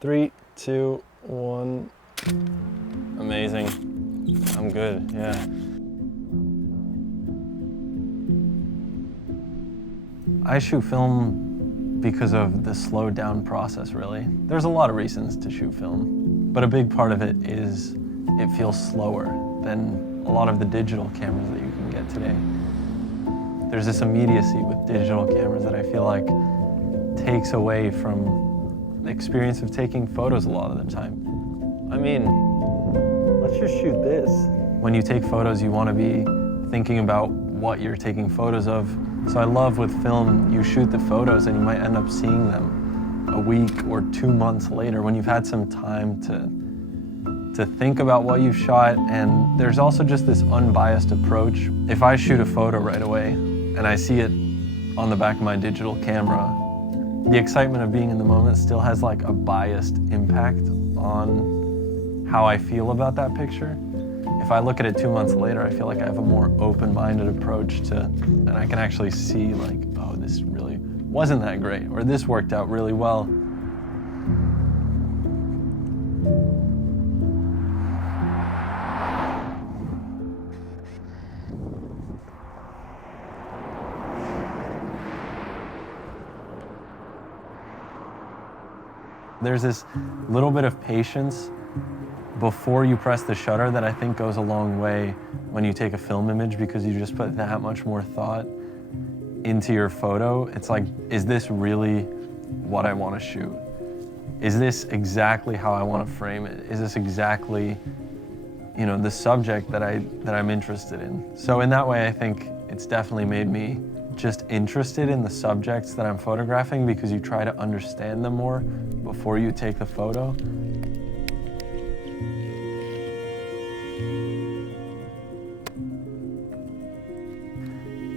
3, 2, 1. Amazing. I'm good, yeah. I shoot film because of the slowed down process, really. There's a lot of reasons to shoot film, but a big part of it is it feels slower than a lot of the digital cameras that you can get today. There's this immediacy with digital cameras that I feel like takes away from the experience of taking photos a lot of the time. I mean, let's just shoot this. When you take photos, you want to be thinking about what you're taking photos of. So I love with film, you shoot the photos and you might end up seeing them a week or 2 months later when you've had some time to think about what you've shot. And there's also just this unbiased approach. If I shoot a photo right away and I see it on the back of my digital camera, the excitement of being in the moment still has like a biased impact on how I feel about that picture. If I look at it 2 months later, I feel like I have a more open-minded approach to, and I can actually see like, oh, this really wasn't that great, or this worked out really well. There's this little bit of patience before you press the shutter that I think goes a long way when you take a film image, because you just put that much more thought into your photo. It's like, is this really what I want to shoot? Is this exactly how I want to frame it? Is this exactly, you know, the subject that I'm interested in? So in that way, I think it's definitely made me just interested in the subjects that I'm photographing, because you try to understand them more before you take the photo.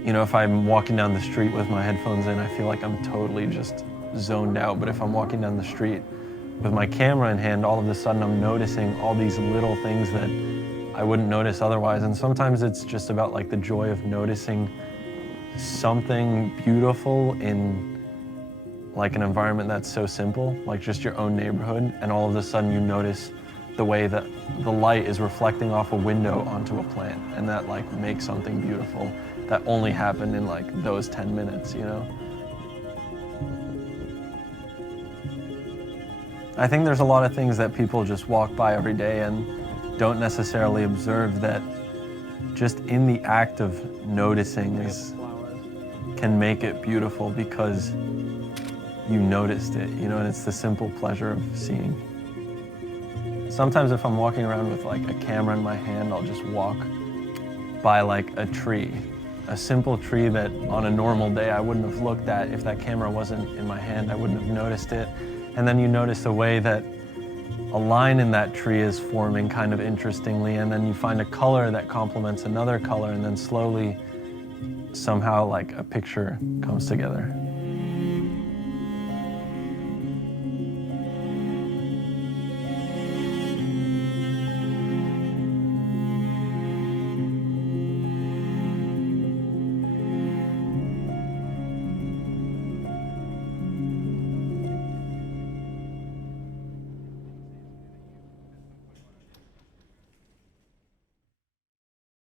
You know, if I'm walking down the street with my headphones in, I feel like I'm totally just zoned out. But if I'm walking down the street with my camera in hand, all of a sudden I'm noticing all these little things that I wouldn't notice otherwise. And sometimes it's just about like the joy of noticing something beautiful in like an environment that's so simple, like just your own neighborhood, and all of a sudden you notice the way that the light is reflecting off a window onto a plant, and that like makes something beautiful that only happened in like those 10 minutes, you know? I think there's a lot of things that people just walk by every day and don't necessarily observe, that just in the act of noticing can make it beautiful because you noticed it, you know, and it's the simple pleasure of seeing. Sometimes if I'm walking around with like a camera in my hand, I'll just walk by like a tree, a simple tree that on a normal day I wouldn't have looked at. If that camera wasn't in my hand, I wouldn't have noticed it. And then you notice the way that a line in that tree is forming kind of interestingly, and then you find a color that complements another color, and then slowly somehow like a picture comes together.